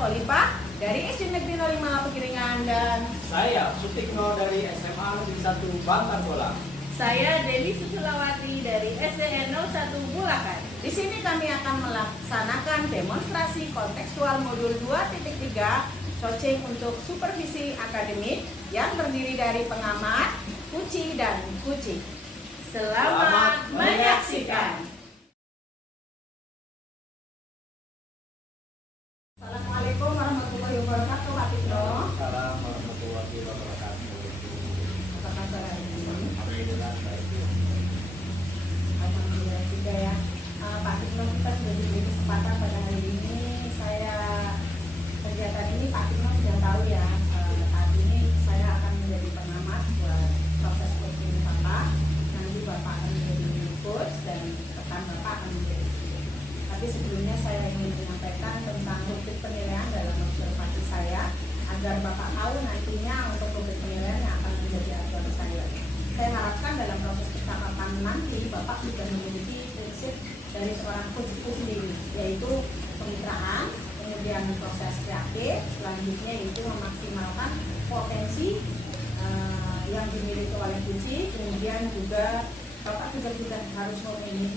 Kolipa dari SD Negeri 05 Pekiringan dan saya Sutikno dari SMA Negeri 1 Bangka Bola. saya Dewi Susulawati dari SDN 01 Bulakan. Di sini kami akan melaksanakan demonstrasi kontekstual modul 2.3 coaching untuk supervisi akademik yang terdiri dari pengamat, kuci, dan kuci. Selamat menyaksikan. Assalamualaikum warahmatullahi wabarakatuh, Pak Tito. Assalamualaikum warahmatullahi wabarakatuh. Apa kabar hari ini? Alhamdulillah baik. Alhamdulillah juga ya. Pak Tito, kita sudah diberi kesempatan pada hari ini. Saya kegiatan ini Pak Tito sudah tahu ya. Saat ini saya akan menjadi pengamat buat proses coaching Bapak. Nanti Bapak akan menjadi coach dan rekan Bapak akan menjadi guru. Tapi sebelumnya saya ingin menyampaikan tentang rubrik penilaian dalam observasi saya agar Bapak tahu nantinya untuk rubrik penilaian yang akan menjadi acuan saya. Saya harapkan dalam proses percakapan nanti Bapak sudah memiliki prinsip dari seorang coach itu sendiri, yaitu kemitraan, kemudian proses kreatif, selanjutnya itu memaksimalkan potensi yang dimiliki oleh kunci, kemudian juga Bapak juga sudah harus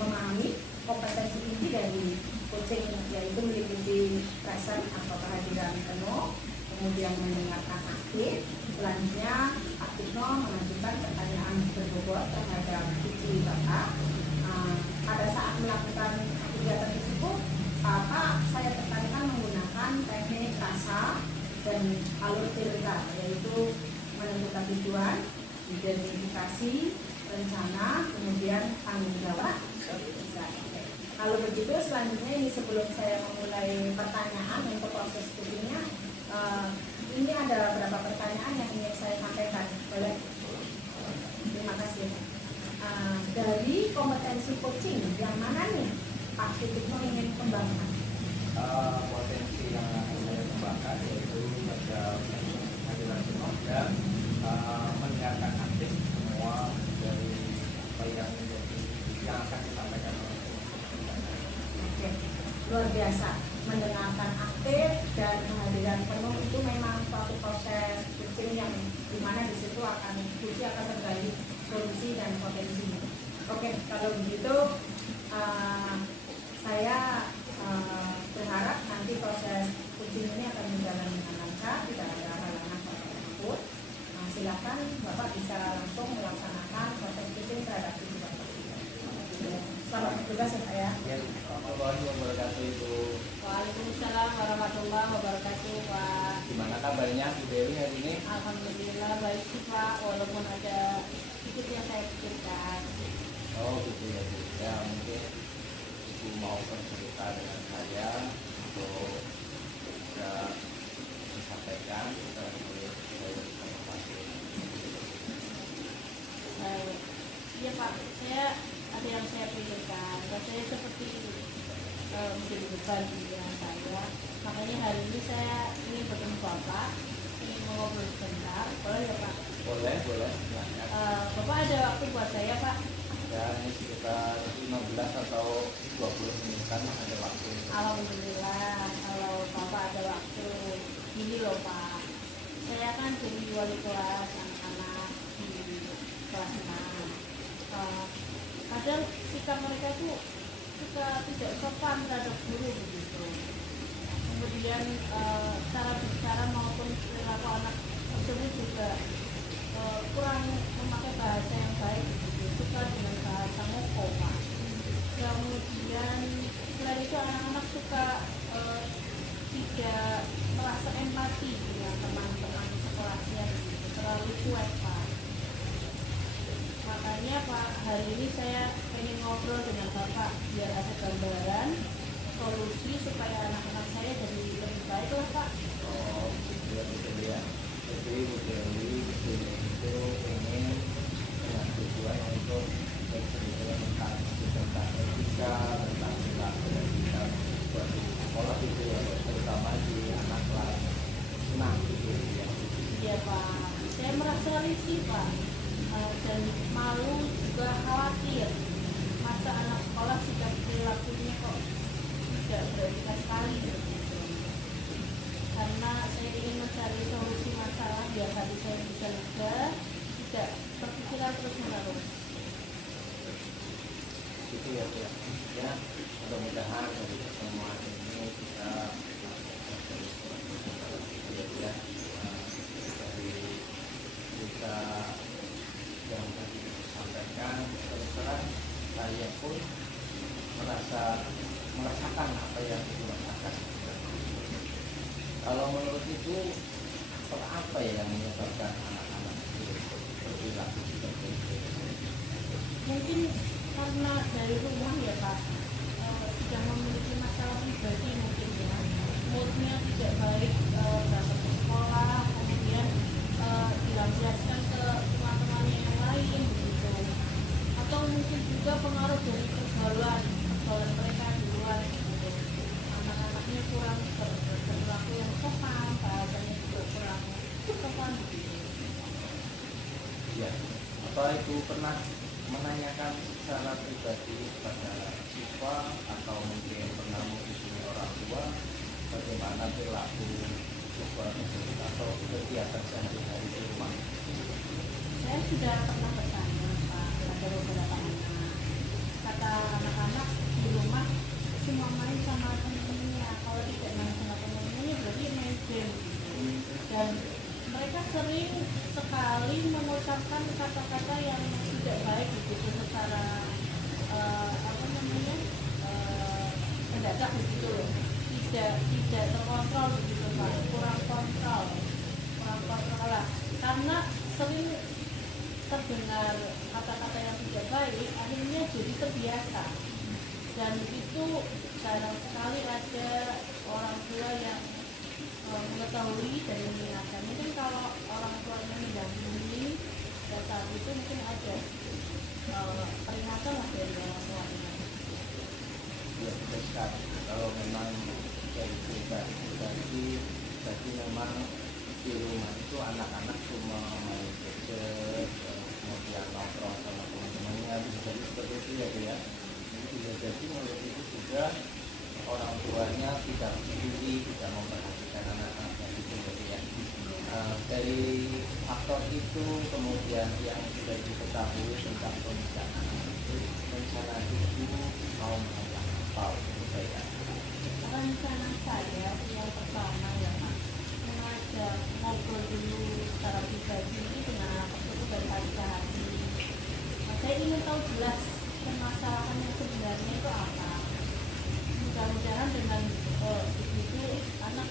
memahami kompetensi inti dari coaching, yaitu meliputi present atau kehadiran penuh, kemudian mendengarkan aktif. Selanjutnya Pak Tito mengajukan pertanyaan berbobot terhadap kunci Bapak. Pada saat melakukan kegiatan tersebut, Bapak saya tekankan menggunakan teknik rasa dan alur cerita, yaitu menentukan tujuan, identifikasi, rencana, kemudian tanggung jawab. Kalau begitu selanjutnya ini sebelum saya memulai pertanyaan untuk proses studinya, ini ada beberapa pertanyaan yang ingin saya sampaikan. Boleh? Terima kasih. Dari kompetensi coaching yang mana nih Pak Sutikno ingin kembangkan? Potensi yang akan saya kembangkan yaitu pada hadiran penuh dan mendengarkan aktif semua dari apa yang menjadi yang akan disampaikan oleh Oke, luar biasa. Mendengarkan aktif dan kehadiran penuh itu memang suatu proses coaching yang dimana di situ akan tergali solusi dan potensinya. Oke, kalau begitu saya berharap nanti proses coaching ini akan berjalan dengan lancar, tidak ada halangan apapun. Silakan Bapak bisa langsung melaksanakan proses coaching terhadap diri Bapak. Selamat bertugas ya Pak ya. Assalamualaikum warahmatullahi wabarakatuh. Waalaikumsalam warahmatullahi wabarakatuh Pak. Gimana kabarnya Bu Dewi hari ini? Alhamdulillah baik sih Pak, walaupun ada sedikit yang saya pikirkan. Oh gitu ya Bu. Ya mungkin Ibu mau bercerita dengan saya untuk bisa disampaikan Baik, iya Pak, saya ada yang saya pikirkan. Saya seperti menjadi beban pikiran saya. Makanya hari ini saya ingin bertemu Bapak, ingin ngobrol sebentar. Boleh ya Pak? boleh silahkan. Bapak ada waktu buat saya Pak? Ya ini sekitar 15 atau 20 menitan ada waktu. Alhamdulillah, kalau Bapak ada waktu. Gini loh Pak, saya kan jadi wali kelas anak-anak di kelas 6. Kadang sikap mereka tuh suka tidak sopan terhadap guru begitu. Kemudian cara bicara maupun perilaku anak tersebut juga kurang memakai bahasa yang baik begitu, suka dengan bahasa moko Pak. Kemudian selain itu anak-anak suka tidak merasa empati dengan teman-teman sekolahnya begitu, terlalu cuek Pak. Makanya Pak, hari ini saya ingin ngobrol dengan Bapak biar ada gambaran solusi supaya anak-anak saya jadi lebih baik lah Pak. Oh gitu ya. Jadi Bu Dewi itu ingin dengan tujuan untuk bercerita tentang etika, tentang perilaku dan kita buat di sekolah itu ya, terutama di anak kelas 6 gitu ya. Iya Pak, saya merasa risih Pak, dan malu juga khawatir masa anak sekolah sikap perilakunya kok tidak beretika sekali begitu. karena saya ingin mencari solusi masalah biar hati saya bisa lega, tidak terpikiran terus menerus. Itu ya Bu ya, mudah-mudahan dari pertemuan ini kita ya dari kita yang tadi disampaikan terus terang saya pun merasakan apa yang Ibu rasakan. Kalau menurut Ibu apa yang menyebabkan anak-anak itu berperilaku seperti itu? Mungkin karena dari rumah ya Pak, sudah memiliki masalah pribadi mungkin ya, moodnya tidak baik, datang ke sekolah, kemudian dilampiaskan ke teman-temannya yang lain begitu, atau mungkin juga pengaruh dari pergaulan mereka di luar gitu. Anak-anaknya kurang berperilaku yang sopan, bahasanya juga kurang sopan begitu. Ya, apa Ibu pernah menanyakan secara pribadi kepada siswa atau mungkin pernah menghubungi orang tua bagaimana perilaku siswa tersebut atau kegiatan sehari-hari di rumah? Saya sudah pernah bertanya Pak pada beberapa anak. Kata anak-anak di rumah cuma main sama teman-temannya. Kalau tidak main sama teman-temannya berarti main game gitu. Dan mereka sering sekali mengucapkan kata-kata yang tidak baik begitu secara mendadak begitu loh. Tidak terkontrol begitu Pak, kurang kontrol lah. Karena sering terdengar kata-kata yang tidak baik, akhirnya jadi terbiasa. Dan itu jarang sekali ada orang tua yang mengetahui dan mengingatkan. Mungkin kalau orang tuanya mendampingi pada saat itu mungkin ada peringatan lah dari orang tuanya. Ya betul sekali. Kalau memang dari pribadi jadi memang di rumah itu anak-anak cuma main gadget, kemudian nongkrong sama teman-temannya, bisa jadi seperti itu ya Bu ya. Bisa jadi menurut itu juga orang tuanya tidak peduli, tidak memperhatikan anak-anaknya itu ya. Dari faktor itu kemudian yang sudah diketahui tentang perencanaan itu, rencana itu mau mengajak apa untuk saya? Rencana saya yang pertama ya Pak, mengajak ngobrol dulu secara pribadi dengan anak tersebut dari hati ke hati. Saya ingin tahu jelas permasalahan yang sebenarnya itu apa. Mudah-mudahan dengan begitu anak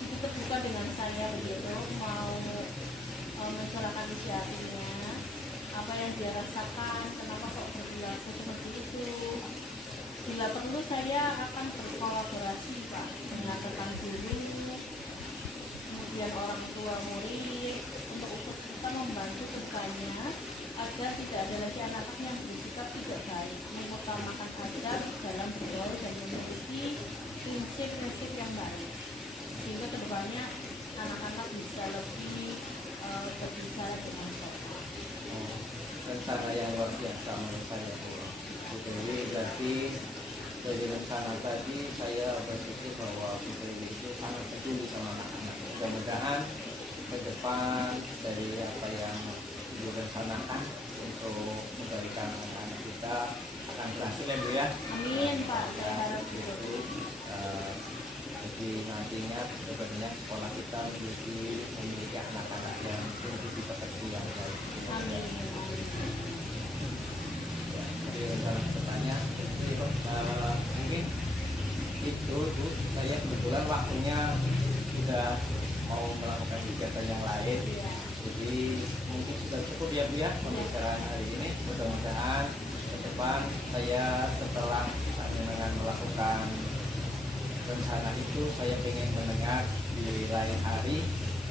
itu terbuka dengan saya begitu, mau mencerahkan isi hatinya, apa yang dia rasakan, kenapa kok berperilaku seperti itu. Bila perlu saya akan berkolaborasi Pak dengan rekan guru, kemudian orang tua murid untuk kita membantu kedepannya agar tidak ada lagi anak-anak yang bersikap tidak baik, mengutamakan adab dalam bergaul dan memiliki prinsip-prinsip yang baik, sehingga kedepannya anak-anak bisa lebih berbicara dengan sopan. Rencana yang luar biasa menurut saya Bu. Jadi berarti dari rencana tadi saya berpikir bahwa Bu Dewi itu sangat peduli sama anak-anak. Mudah-mudahan ke depan dari apa yang Ibu rencanakan untuk memberikan anak-anak kita akan berhasil ya Bu ya. Amin Pak, saya harap Itu begitu. jadi nantinya sebenarnya sekolah kita memiliki anak-anak yang memiliki pekerti yang baik. Amin. Ya, jadi rencana bertanya mungkin itu Bu, saya kebetulan waktunya sudah mau melakukan kegiatan yang lain. Ya. Jadi mungkin sudah cukup ya Bu ya pembicaraan hari ini. Mudah-mudahan ke depan saya setelah dengan melakukan rencana itu saya ingin mendengar di lain hari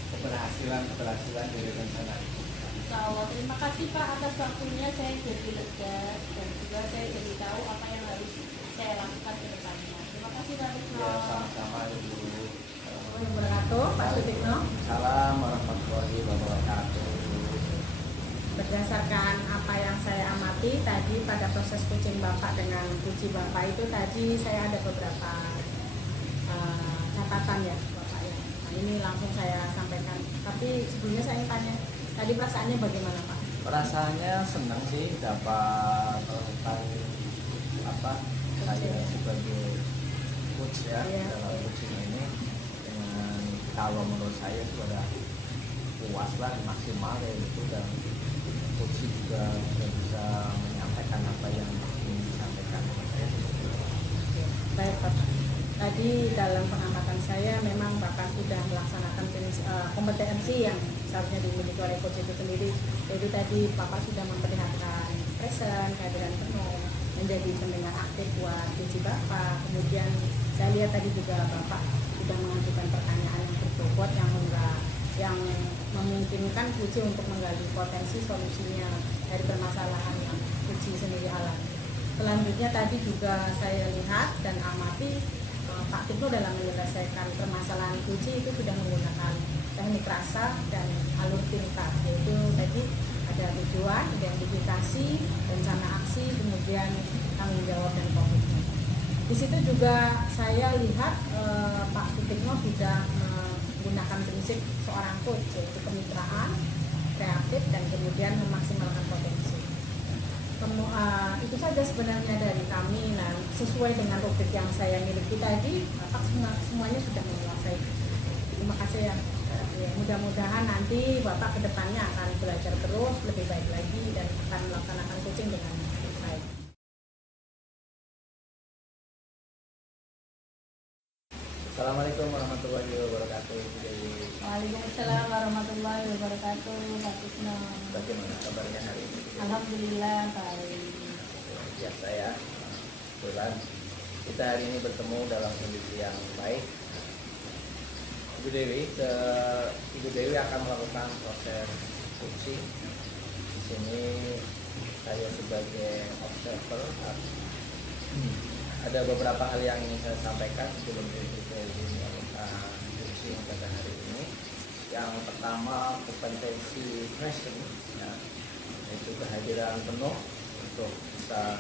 keberhasilan dari rencana itu. Insya Allah. Terima kasih Pak atas waktunya, saya jadi lega dan juga saya jadi tahu apa yang harus saya lakukan ke depannya. Terima kasih Pak Wisno. Ya sama-sama Ibu. Wabarakatuh, Pak Sutikno. Salam warahmatullahi wabarakatuh. Berdasarkan apa yang saya amati tadi pada proses kucing Bapak dengan kucing Bapak itu tadi saya ada beberapa catatan ya Bapak ya. ini langsung saya sampaikan. Tapi sebelumnya saya ingin tanya, tadi perasaannya bagaimana Pak? Perasaannya senang sih dapat melakukan apa saya sebagai coach ya Iya. dalam coaching ini, dengan kalau menurut saya sudah puas lah, maksimal ya itu, dan coach juga sudah bisa menyampaikan apa yang ingin disampaikan oleh saya. Baik Pak. Tadi dalam pengamatan saya memang Bapak sudah melaksanakan kompetensi yang seharusnya dimiliki oleh coach itu sendiri. Jadi tadi Bapak sudah memperlihatkan present, kehadiran penuh, menjadi pendengar aktif buat coach Bapak. Kemudian saya lihat tadi juga Bapak sudah mengajukan pertanyaan yang berbobot yang memungkinkan coach untuk menggali potensi solusinya dari permasalahan yang coach sendiri alami. Selanjutnya tadi juga saya lihat dan amati Pak Tikno dalam menyelesaikan permasalahan uji itu sudah menggunakan teknik rasa dan alur tingkat, yaitu tadi ada tujuan, identifikasi, rencana aksi, kemudian tanggung jawab dan komitmen. Di situ juga saya lihat Pak Tikno sudah menggunakan prinsip seorang coach, yaitu kemitraan, kreatif, dan kemudian memaksimalkan potensi. Itu saja sebenarnya dari kami. Nah, sesuai dengan rubrik yang saya miliki tadi, Bapak semuanya sudah menguasai. Terima kasih ya. Mudah-mudahan nanti Bapak kedepannya akan belajar terus lebih baik lagi dan akan melaksanakan coaching dengan baik. Assalamualaikum warahmatullahi wabarakatuh. Waalaikumsalam warahmatullahi wabarakatuh. Pak Tikno. Bagaimana kabarnya hari ini? Alhamdulillah baik. Biasa ya. Kebetulan kita hari ini bertemu dalam kondisi yang baik. Ibu Dewi akan melakukan proses coaching. Di sini saya sebagai observer. Ada beberapa hal yang ingin saya sampaikan sebelum Ibu Dewi melakukan coaching pada hari ini. Yang pertama, kompetensi present, ya, yaitu kehadiran penuh untuk bisa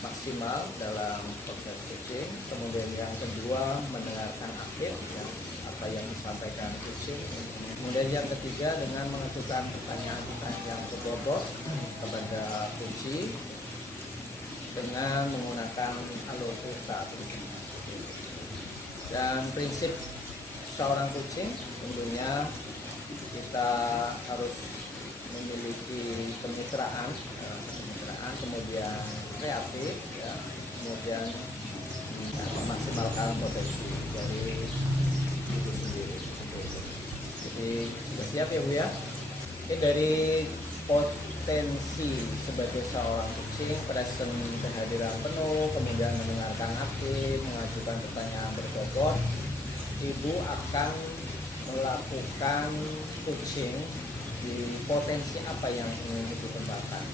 maksimal dalam proses coaching. Kemudian yang kedua, mendengarkan aktif ya, apa yang disampaikan coaching. Kemudian yang ketiga, dengan mengajukan pertanyaan-pertanyaan yang berbobot kepada coaching dengan menggunakan alur cerita. Dan prinsip seorang coaching tentunya kita harus memiliki kemitraan, kemudian kreatif, ya, kemudian memaksimalkan potensi dari diri sendiri. Jadi sudah siap ya Bu ya? Ini dari potensi sebagai seorang coaching, present, kehadiran penuh, kemudian mendengarkan aktif, mengajukan pertanyaan berbobot. Ibu akan melakukan coaching di potensi apa yang ingin Ibu kembangkan?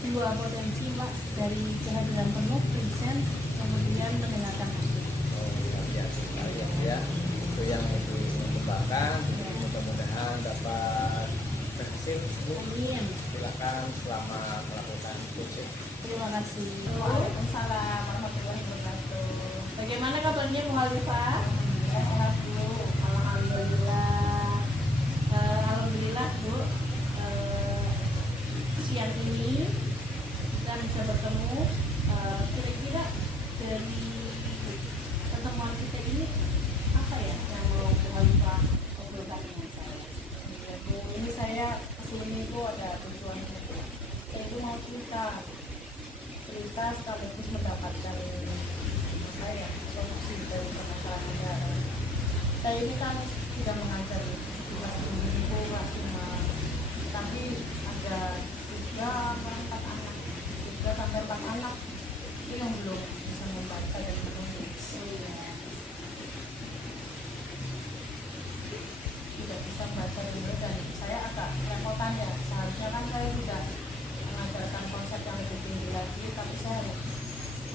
Dua potensi Pak, dari kehadiran penuh, present, kemudian mendengarkan aktif. Oh luar biasa sekali ya. Itu yang Ibu ingin kembangkan. Mudah-mudahan dapat berhasil Bu. Amin. Silakan selamat melakukan coaching. Terima kasih. Waalaikumsalam warahmatullahi wabarakatuh. Bagaimana kabarnya Bu Halifah? Ya, sehat Bu. Alhamdulillah. Alhamdulillah Bu. Siang ini kita bisa bertemu. Kira-kira dari pertemuan kita ini apa ya yang mau Bu Halifah obrolkan dengan saya? Ya, Bu, ini saya kesini Bu ada tujuan Bu. Saya itu mau cerita sekaligus mendapatkan saya solusi dari permasalahan negara. Saya ini kan sudah mengajar di kelas 10.000 maksimal, tapi ada 3 sampai 4 anak ini yang belum bisa membaca dan menulis. Tidak bisa membaca dan menulis, dan saya agak kerepotan ya. Seharusnya kan saya sudah mengajarkan konsep yang lebih tinggi lagi, tapi saya harus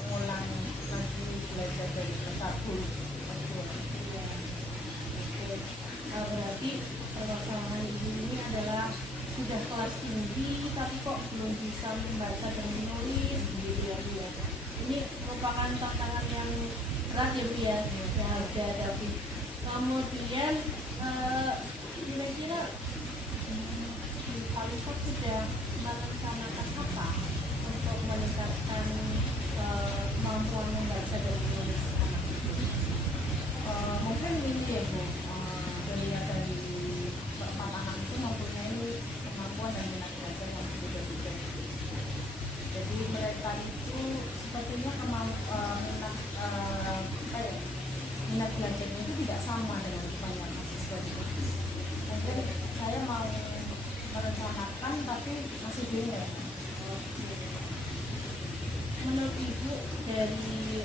mengulang lagi belajar dari satu. Berarti permasalahan ini adalah sudah kelas tinggi tapi kok belum bisa membaca dan menulis sendiri ya. Ini merupakan tantangan yang terakhir ya, ya udah Davi. Kemudian kira-kira Pak sudah merencanakan apa untuk meningkatkan kemampuan membaca dan menulis anak itu? Mungkin ini ya Bu, dilihat dari keempat anak itu mempunyai kemampuan dan minat belajar yang berbeda-beda. Jadi mereka itu sepertinya minat belajarnya itu tidak sama dengan kebanyakan mahasiswa di kampus. Mungkin saya mau merencanakan tapi masih bingung. Menurut Ibu dari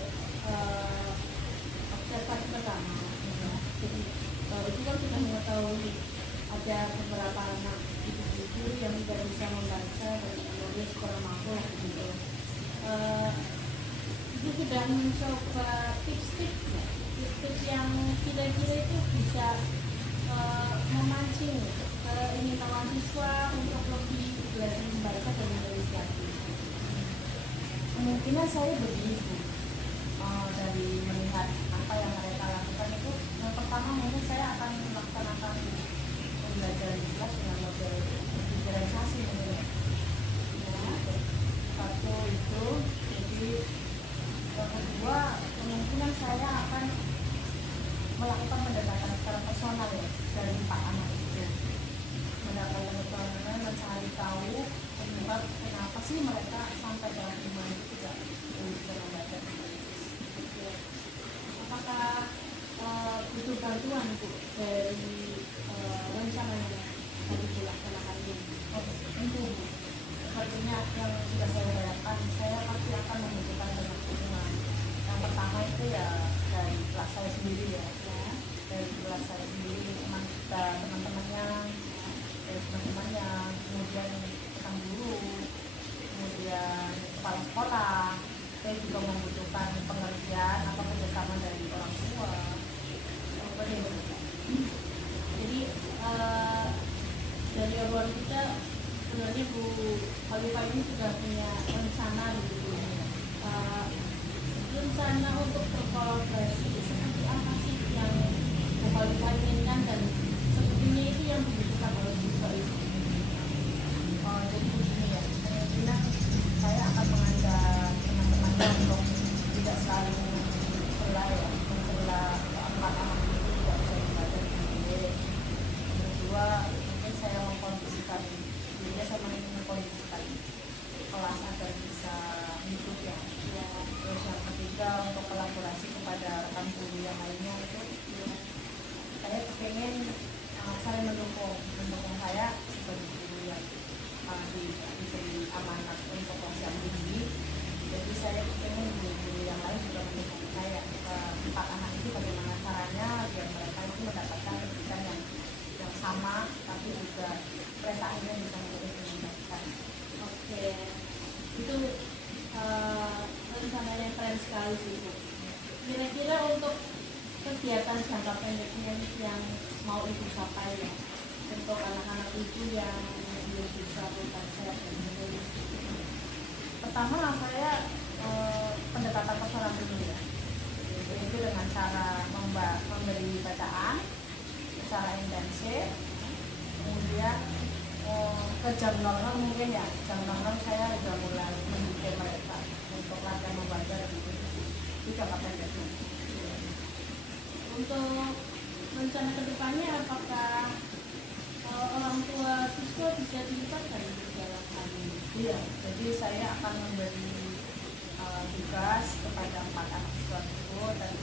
observasi pertama, ya, jadi itu kan sudah mengetahui ada beberapa anak ibu-ibu yang tidak bisa membaca dan menulis kurang mampu gitu. Itu sudah mencoba tips-tips yang kira-kira itu bisa memancing keinginan siswa untuk lebih belajar membaca dan menulis lagi. Kemungkinan saya begitu dari melihat apa yang mereka lakukan itu. Yang pertama mungkin saya akan melaksanakan pembelajaran di kelas dengan model diferensiasi mungkin ya. Satu itu, jadi yang kedua kemungkinan saya akan melakukan pendekatan secara personal ya dari empat anak itu. Pendekatan personal mencari tahu penyebab kenapa sih mereka sampai dalam iman itu tidak bisa membaca. Apakah butuh bantuan Bu dari rencana yang tadi dilaksanakan ini? Tentu Bu. Sepertinya yang sudah saya bayangkan, saya pasti akan membutuhkan banyak dukungan. Yang pertama itu ya dari kelas saya sendiri ya, dari kelas saya sendiri, teman-temannya, kemudian rekan guru, kemudian kepala sekolah. Saya juga membutuhkan pengertian atau kerjasama dari orang tua. Jadi dari obrolan kita sebenarnya Bu Khalifah ini sudah punya rencana gitu. Rencana untuk berkolaborasi seperti apa sih yang Bu Khalifah inginkan dan sepertinya itu yang dibutuhkan oleh siswa itu. Jadi begini ya, kemungkinan saya akan mengajak teman-temannya untuk tidak selalu memperlah empat anak itu tidak bisa membaca sendiri. Kedua, mungkin saya mengkondisikan dirinya sama mengkondisikan kelas agar bisa hidup ya. Terus yang ketiga untuk kolaborasi kepada rekan guru yang lainnya itu saya pengen saling mendukung saya sebagai guru yang diberi amanat untuk kelas yang tinggi. Jadi saya pengen guru-guru yang lain juga mendukung saya. Empat anak itu bagaimana caranya biar mereka itu mendapatkan pendidikan yang sama, tapi juga mereka akhirnya bisa menjadi. Oke, itu rencana yang keren sekali sih Bu. Kira-kira untuk kegiatan jangka pendeknya yang mau Ibu capai ya, untuk anak-anak Ibu yang belum bisa membaca dan menulis. Pertama saya pendekatan personal dulu ya, yaitu dengan cara memberi bacaan secara intensif. Kemudian ke jam 00 mungkin ya, jam 00 saya sudah mulai mendidik mereka untuk latihan membaca gitu. Itu jangka pendeknya. Untuk rencana kedepannya apakah orang tua siswa bisa dilibatkan dalam hal ini? Iya, jadi saya akan memberi tugas kepada 4 anak siswa tersebut dan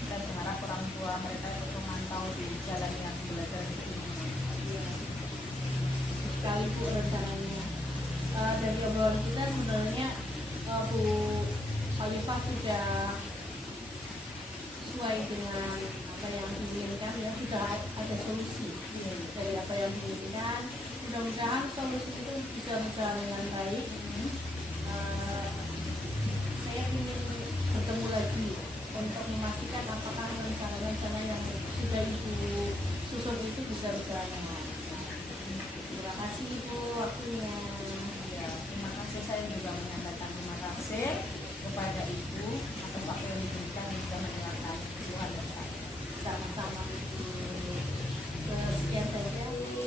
kita berharap orang tua mereka untuk memantau di jalan yang belajar itu. Iya. Sekali Bu rencananya. Dari obrolan kita sebenarnya Bu Khalifah sudah sesuai dengan apa yang diinginkan ya, sudah ada solusi ya, dari apa yang diinginkan. Mudah-mudahan solusi itu bisa berjalan dengan baik. Saya ingin bertemu lagi untuk memastikan apakah rencana-rencana yang sudah Ibu susun itu bisa berjalan dengan baik. Terima kasih Ibu waktunya. Ya, terima kasih, saya juga menyampaikan terima kasih kepada Ibu atas waktu yang diberikan dan sudah mendengarkan.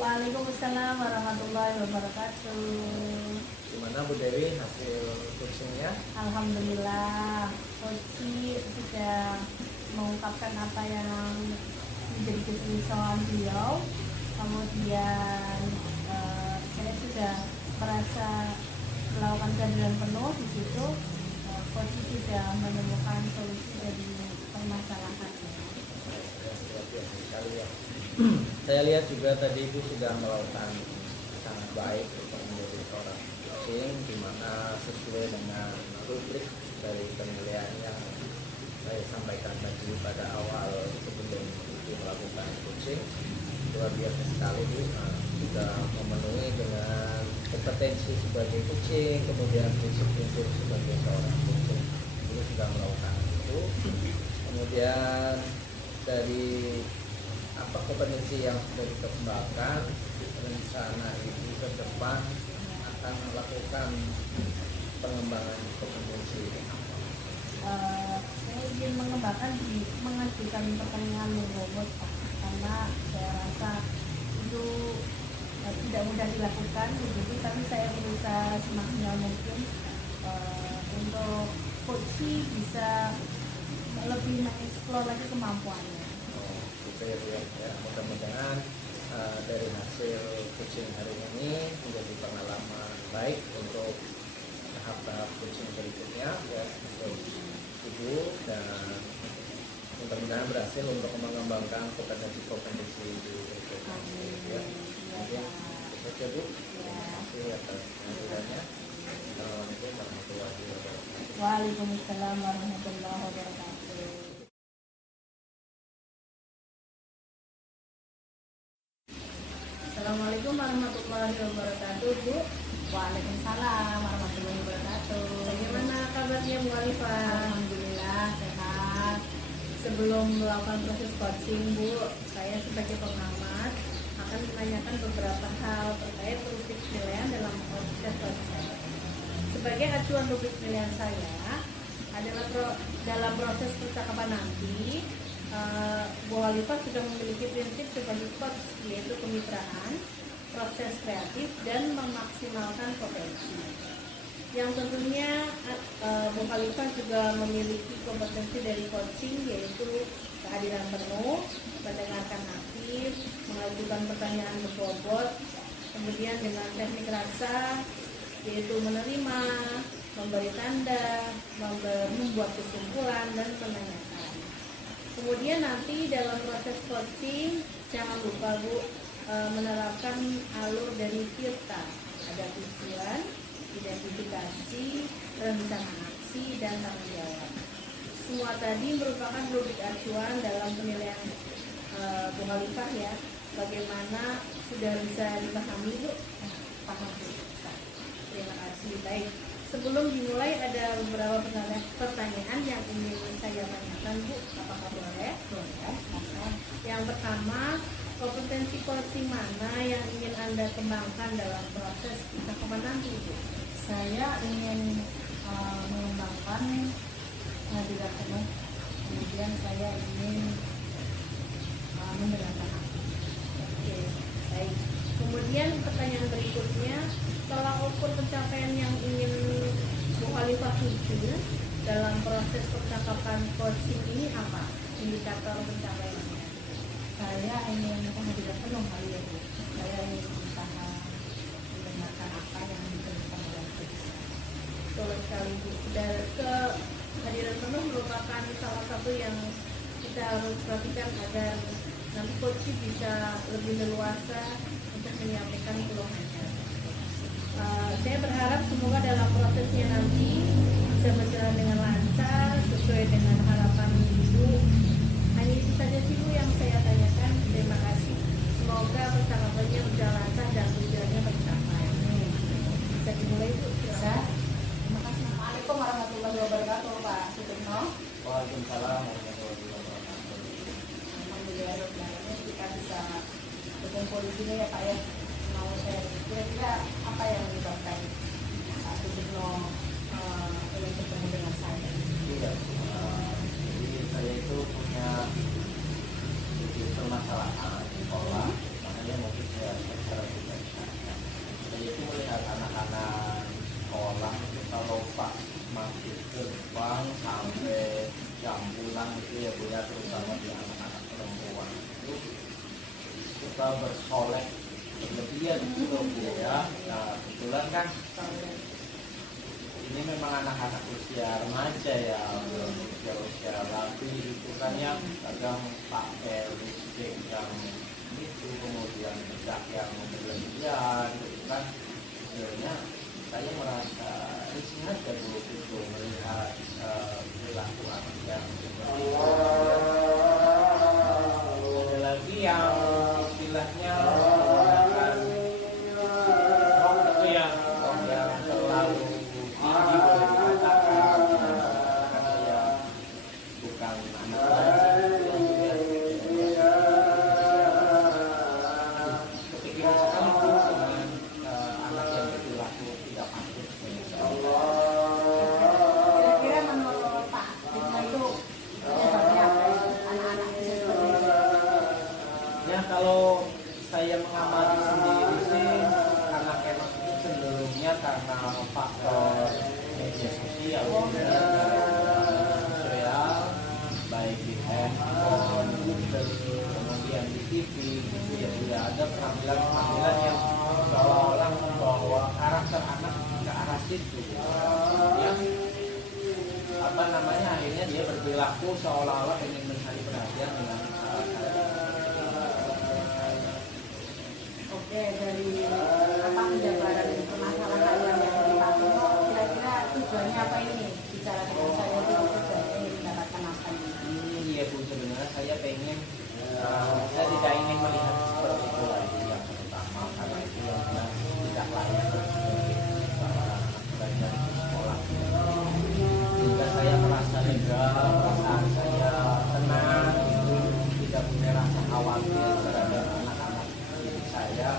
Waalaikumsalam warahmatullahi wabarakatuh. Gimana Bu Dewi hasil coachingnya? Alhamdulillah, Coach sudah mengungkapkan apa yang menjadi kegelisahan beliau. Kemudian saya sudah merasa melakukan kehadiran penuh di situ. Coach sudah menemukan solusi dari permasalahannya. Luar biasa sekali ya. Saya lihat juga tadi Ibu sudah melakukan sangat baik untuk menjadi seorang coaching, di mana sesuai dengan rubrik dari penilaian yang saya sampaikan tadi pada awal sebelum Ibu melakukan coaching. Luar biasa sekali Bu, sudah memenuhi dengan kompetensi sebagai coaching, kemudian prinsip-prinsip sebagai seorang coaching. Ibu sudah melakukan itu. Kemudian dari apa kompetensi yang sudah dikembangkan, rencana Ibu ke depan akan melakukan pengembangan kompetensi apa? Saya ingin mengembangkan mengajukan pertanyaan robot Pak, karena saya rasa itu tidak mudah dilakukan begitu, tapi saya berusaha semaksimal mungkin untuk coach bisa lebih mengeksplor lagi kemampuannya. Gitu ya. Mudah-mudahan dari hasil coaching hari ini menjadi pengalaman baik untuk tahap-tahap coaching berikutnya ya untuk Ibu, dan mudah-mudahan berhasil untuk mengembangkan kompetensi-kompetensi di berikutnya ya. Mungkin itu saja Bu. Terima kasih atas kehadirannya. Assalamualaikum warahmatullahi wabarakatuh. Waalaikumsalam warahmatullahi wabarakatuh. Assalamualaikum warahmatullahi wabarakatuh, Bu. Waalaikumsalam warahmatullahi wabarakatuh. Bagaimana kabarnya Bu Alifah? Alhamdulillah sehat. Sebelum melakukan proses coaching Bu, saya sebagai pengamat akan menanyakan beberapa hal terkait rubrik penilaian dalam proses coaching. Sebagai acuan rubrik penilaian saya adalah dalam proses percakapan nanti, Bu Alifah sudah memiliki prinsip sebagai coach, yaitu kemitraan, proses kreatif, dan memaksimalkan potensi. Yang tentunya Bu Alifah juga memiliki kompetensi dari coaching, yaitu kehadiran penuh, mendengarkan aktif, mengajukan pertanyaan berbobot, kemudian dengan teknik rasa, yaitu menerima, memberi tanda, membuat kesimpulan, dan menanyakan. Kemudian nanti dalam proses coaching jangan lupa Bu menerapkan alur dari Tirta. Ada tujuan, identifikasi, rencana aksi, dan tanggung jawab. Semua tadi merupakan rubrik acuan dalam penilaian Bu Alifah ya. Bagaimana sudah bisa dipahami Bu? Paham Bu. Terima kasih. Baik. Sebelum dimulai ada beberapa pertanyaan yang ingin saya tanyakan Bu. Apakah boleh? Boleh. Yang pertama, kompetensi coaching mana yang ingin Anda kembangkan dalam proses percakapan nanti Bu? Saya ingin mengembangkan kehadiran penuh. Kemudian saya ingin mendengarkan aktif. Oke, baik. Kemudian pertanyaan berikutnya, tolak ukur pencapaian yang ingin Bu Alifah tuju dalam proses percakapan coaching ini apa? Indikator pencapaiannya? Saya ingin kehadiran penuh kali ya Bu. Saya ingin berusaha mendengarkan apa yang diberikan oleh coach. Betul sekali Bu. Dan kehadiran penuh merupakan salah satu yang kita harus perhatikan agar nanti coach bisa lebih leluasa untuk menyampaikan keluhannya. Saya berharap semoga dalam prosesnya nanti bisa berjalan dengan lancar sesuai dengan harapan Ibu. Hanya itu saja sih Bu yang saya tanyakan. Terima kasih. Semoga percakapannya berjalan lancar dan tujuannya tercapai. Bisa dimulai Bu. Bisa. Terima kasih. Assalamualaikum warahmatullahi wabarakatuh Pak Sutikno. Waalaikumsalam warahmatullahi wabarakatuh. Alhamdulillah kita bisa berkumpul di sini ya Pak ya. Mau saya kira-kira apa yang menyebabkan Pak Sutikno ingin bertemu dengan saya? Iya, jadi saya itu punya sedikit permasalahan di sekolah, makanya mungkin saya bersolek berlebihan gitu ya. Nah kebetulan kan ini memang anak-anak usia remaja ya, belum usia labi gitu kan ya, kadang pakai lipstick yang itu, kemudian bedak yang berlebihan gitu kan. Sebenarnya saya merasa risih aja dulu itu melihat perilaku anak yang seperti itu. Ada lagi yang istilahnya menggunakan rok itu ya, rok yang terlalu tinggi boleh dikatakan, karena ya bukan anak lagi kepikiran sekali tuh dengan anak yang berperilaku tidak patut. Kira-kira menurut Pak Fitno itu penyebabnya apa itu? Anak-anak bisa seperti itu? Ya kalau saya mengamati sendiri sih anak-anak itu cenderungnya karena faktor media sosial, baik di handphone, kemudian di TV, gitu ya, sudah ada penampilan yang seolah-olah membawa karakter anak ke arah situ. Ya, apa namanya, akhirnya dia berperilaku seolah-olah ingin mencari perhatian dengan Oke, dari apa penjabaran permasalahan yang dari Pak Fitno, kira-kira tujuannya apa ini? Bicara dengan saya itu tujuannya ingin mendapatkan apa ini? Iya Bu, sebenarnya saya pengen, saya tidak ingin melihat seperti itu lagi yang pertama, karena itu yang tidak layak sebagai seorang anak belajar di sekolah. Juga saya merasa lega, perasaan saya tenang, itu tidak punya rasa khawatir terhadap anak-anak didik saya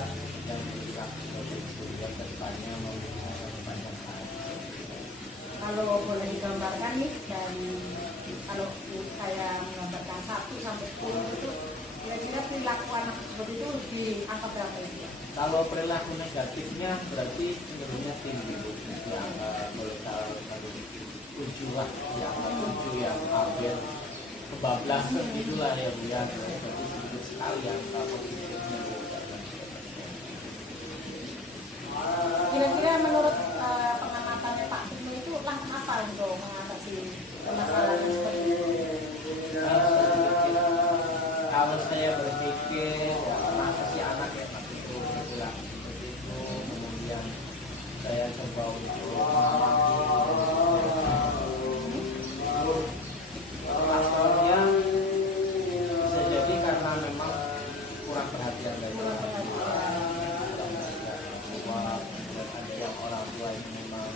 yang juga sebagai istri yang kedepannya memberikan banyak hal. Kalau boleh digambarkan nih, dari kalau saya menggambarkan 1 sampai 10 itu, kira-kira perilaku anak seperti itu di angka berapa itu? Kalau perilaku negatifnya berarti cenderungnya tinggi Bu. Yang boleh taruh 7 lah, yang 7 yang hampir kebablasan itulah ya Bu ya. Berarti sedikit sekali yang positifnya Bu. Kira-kira menurut pengamatannya Pak Fitno itu langkah apa untuk mengatasi permasalahan seperti itu? Kalau saya berpikir ya, masa sih anak ya tapi itu berperilaku seperti itu, kemudian saya coba untuk faktornya bisa jadi karena memang kurang perhatian dari orang tua, dan ada yang orang tua yang memang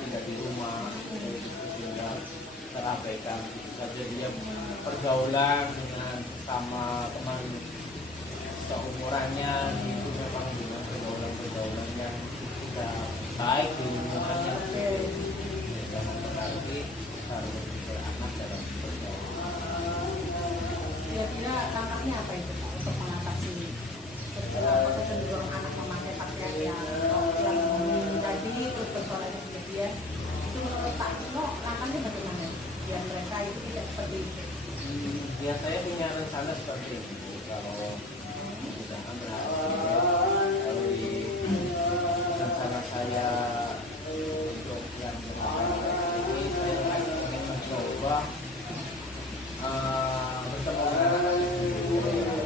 tidak di rumah, sehingga terabaikan. Bisa saja dia pergaulan dengan sama teman seumurannya itu memang dengan pergaulan yang tidak baik di lingkungannya, dan mempengaruhi cara berpikir anak dalam pergaulan. Kira-kira langkahnya apa itu Pak untuk mengatasi kecenderungan anak memakai pakaian yang tadi terus persoalan kemudian itu menurut Pak Fitno langkahnya bagaimana biar mereka itu tidak seperti itu? Ya saya punya rencana seperti itu. Kalau mudah-mudahan berhasil, kalau di rencana saya untuk yang berhasil ini, saya lagi ingin mencoba bertemu dengan anak-anak,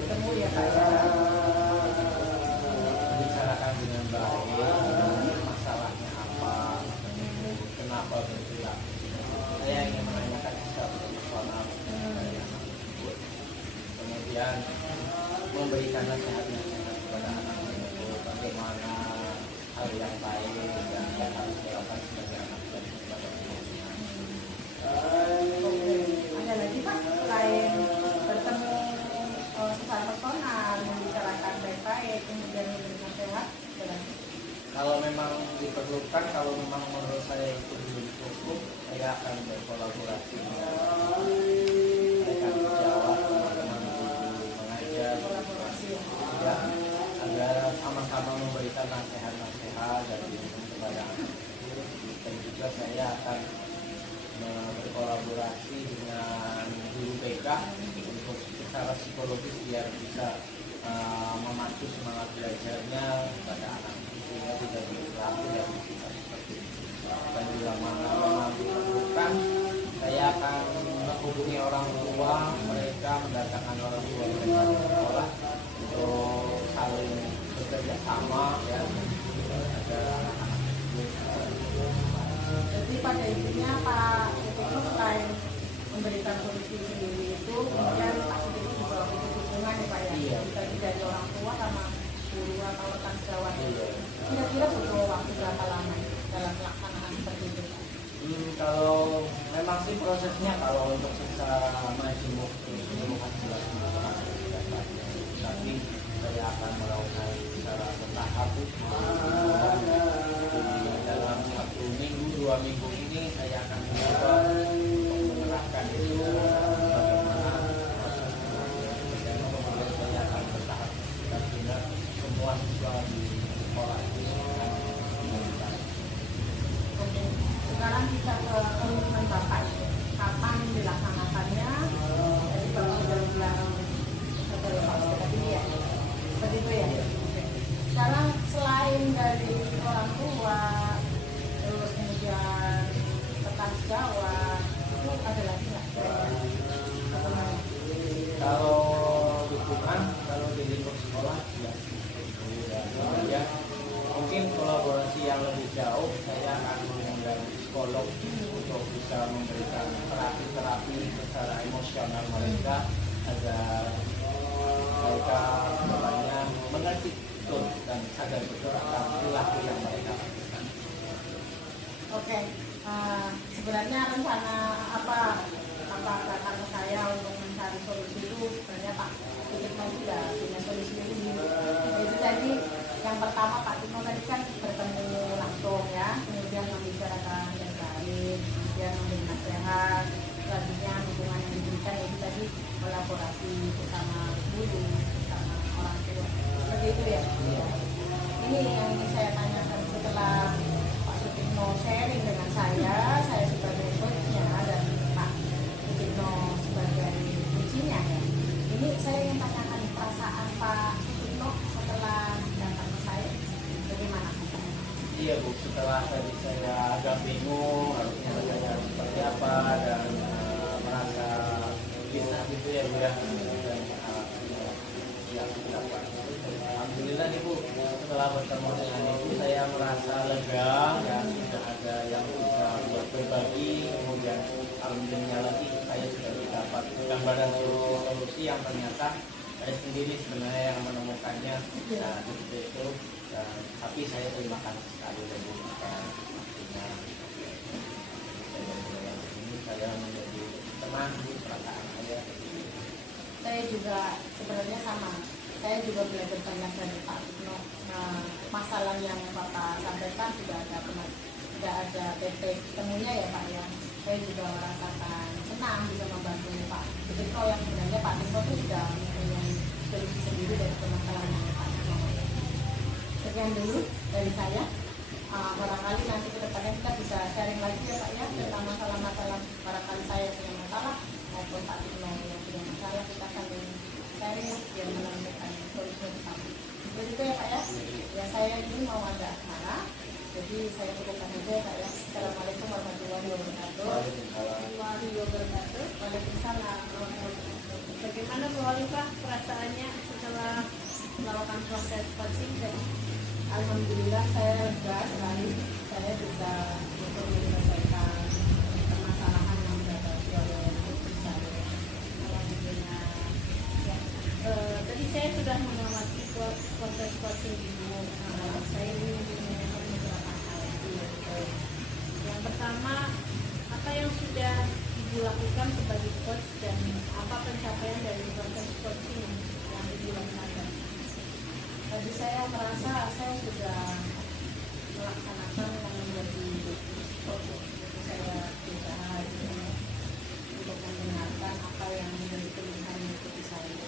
Bertemu ya Pak ya. membicarakan dengan baik masalahnya apa, kenapa berperilaku. Saya ingin menanyakan secara personal dari anak tersebut, kemudian memberikan nasihat-nasihat kepada anak tersebut bagaimana hal yang baik yang harus dilakukan sebagai anak dan sebagai pemimpin. Oke, ada lagi Pak selain bertemu secara personal, membicarakan baik-baik, kemudian memberi nasihat, ada lagi? Kalau memang diperlukan, kalau memang menurut saya itu belum cukup, saya akan berkolaborasi dengan rekan sejawat, teman-teman guru mengajar, Kolaborasi ya, agar sama-sama memberikan nasihat-nasihat dan bimbingan kepada anak tersebut. Dan juga saya akan berkolaborasi dengan guru BK untuk secara psikologis biar bisa memacu semangat belajarnya pada anak sehingga tidak berlaku dari kita seperti itu. Dan bila mana memang diperlukan, saya akan menghubungi orang tua mereka, mendatangkan orang tua mereka ke sekolah untuk saling bekerja sama ya. Ada Jadi pada intinya Pak Sutikno selain memberikan solusi sendiri itu, kemudian Pak Sutikno juga butuh dukungan ya Pak ya, Iya. dari orang tua sama guru atau rekan sejawat. Iya. Kira-kira butuh waktu berapa lama dalam pelaksanaan seperti itu Pak? Kalau memang sih prosesnya kalau untuk secara majemuk keseluruhan jelas tapi saya akan melakukan secara bertahap dalam 1 minggu 2 minggu ini saya akan mencoba untuk menerapkan itu bagaimana proses dan kemudian saya akan bertahap sehingga semua siswa di sekolah itu akan dilakukan. Oke. Sekarang kita ke komitmen Bapak. Kapan dilaksanakannya? Jadi Bapak sudah bilang setelah Pak tadi ya. Seperti itu ya. Oke. Sekarang selain dari orang tua, terus kemudian rekan sejawat, itu ada lagi nggak? Bagaimana? Kalau dukungan, kalau di lingkup sekolah ya, kemudian mungkin kolaborasi yang lebih jauh saya akan mengundang psikolog untuk bisa memberikan terapi secara emosional mereka agar mereka kedepannya mengerti betul dan sadar betul akan perilaku yang mereka lakukan. Oke, sebenarnya rencana apa karena saya untuk mencari solusi itu sebenarnya Pak Sutikno sudah punya solusi itu. Jadi tadi yang pertama Pak Sutikno tadi kan bertemu langsung ya, kemudian membicarakan yang baik, kemudian memberi nasihat, selanjutnya dukungan yang diberikan itu tadi kolaborasi bersama guru, bersama orang tua, seperti itu ya. Ini yang ingin saya tanyakan setelah Pak Sutikno sharing dengan saya sebagai coachnya dan Pak Sutikno sebagai coachnya ya. Ini saya ingin tanyakan perasaan Pak Sutikno setelah datang ke saya, bagaimana? Iya Bu, setelah tadi saya agak bingung harusnya saya seperti apa dan merasa bisa gitu ya Bu ya. Dan ya dapat. Alhamdulillah nih Bu, setelah bertemu dengan Ibu saya merasa lega dan sudah ada yang bisa buat berbagi. Kemudian alhamdulillah lagi saya sudah dapat gambaran solusi yang ternyata saya sendiri sebenarnya yang menemukannya. Nah seperti itu. Tapi saya terima kasih sekali dari Bu artinya ini saya menjadi tenang di perasaan saya. Saya juga sebenarnya sama. Saya juga belajar banyak dari Pak Sutikno. Masalah yang Bapak sampaikan tidak ada titik temunya ya Pak ya. Saya juga merasakan senang bisa membantu Pak Sutikno yang sebenarnya Pak Sutikno itu sudah mempunyai solusi sendiri dari permasalahan yang Pak Sutikno. Sekian dulu dari saya. Barangkali nanti ke depannya kita bisa sharing lagi ya Pak ya tentang masalah-masalah, barangkali saya punya masalah maupun Pak Sutikno yang punya masalah, kita saling sharing biar menemukan solusi bersama. Begitu ya Pak ya. Ya saya ini mau ada acara, jadi saya cukupkan aja ya Pak ya. Assalamualaikum warahmatullahi wabarakatuh. Warahmatullahi wabarakatuh. Waalaikumsalam. Bagaimana Bu Halifah perasaannya setelah melakukan proses coaching tadi? Alhamdulillah saya lega sekali. Saya bisa untuk menyelesaikan permasalahan yang dihadapi oleh putri saya. Alhamdulillah. Ya. Tadi saya sudah mengamati proses coaching Ibu. Saya ingin menanyakan beberapa hal. Yang pertama, apa yang sudah Ibu lakukan sebagai coach dan apa pencapaian dari proses coaching yang Ibu lakukan? Tadi saya merasa saya sudah melaksanakan yang menjadi pokok. Saya berusaha untuk mendengarkan apa yang menjadi keluhan putri saya.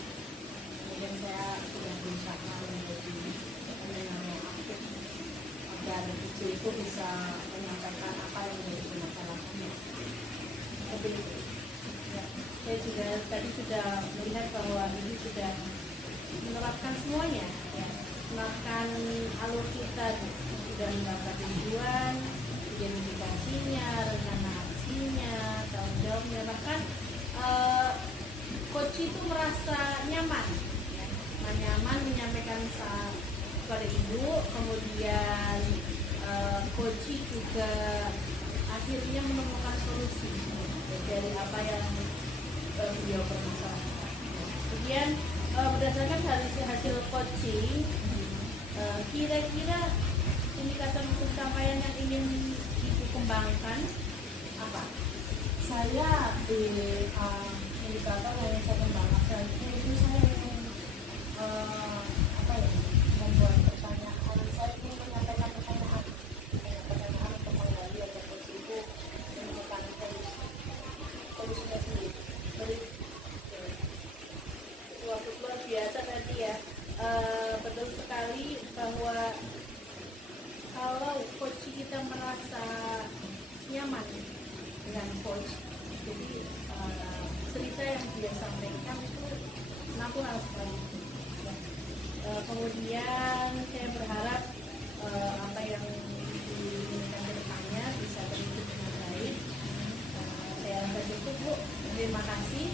Kemudian saya sudah berusaha menjadi pendengar yang aktif agar putri itu bisa menyampaikan apa yang menjadi masalahnya. Seperti itu. Ya, saya juga tadi sudah melihat bahwa Ibu sudah menerapkan semuanya ya. Menerapkan alur kita sudah mendapat tujuan, identifikasinya, rencana aksinya, tanggung jawabnya, bahkan coach itu merasa nyaman ya. Nyaman menyampaikan kepada ibu, kemudian coach juga akhirnya menemukan solusi dari apa yang beliau permasalahkan. Kemudian berdasarkan hasil coaching, kira-kira indikator pencapaian yang ingin ibu kembangkan apa? Saya di indikator yang saya kembangkan itu saya ingin membuat pertanyaan. Saya ingin menyampaikan pertanyaan untuk menggali agar coach itu menemukan solusinya sendiri. Jadi Suatu luar biasa tadi ya. Betul sekali bahwa kalau coach kita merasa nyaman dengan coach, jadi cerita yang dia sampaikan itu natural sekali. Kemudian saya berharap apa yang diinginkan ke depannya bisa berjalan dengan baik. Saya rasa cukup Bu, terima kasih.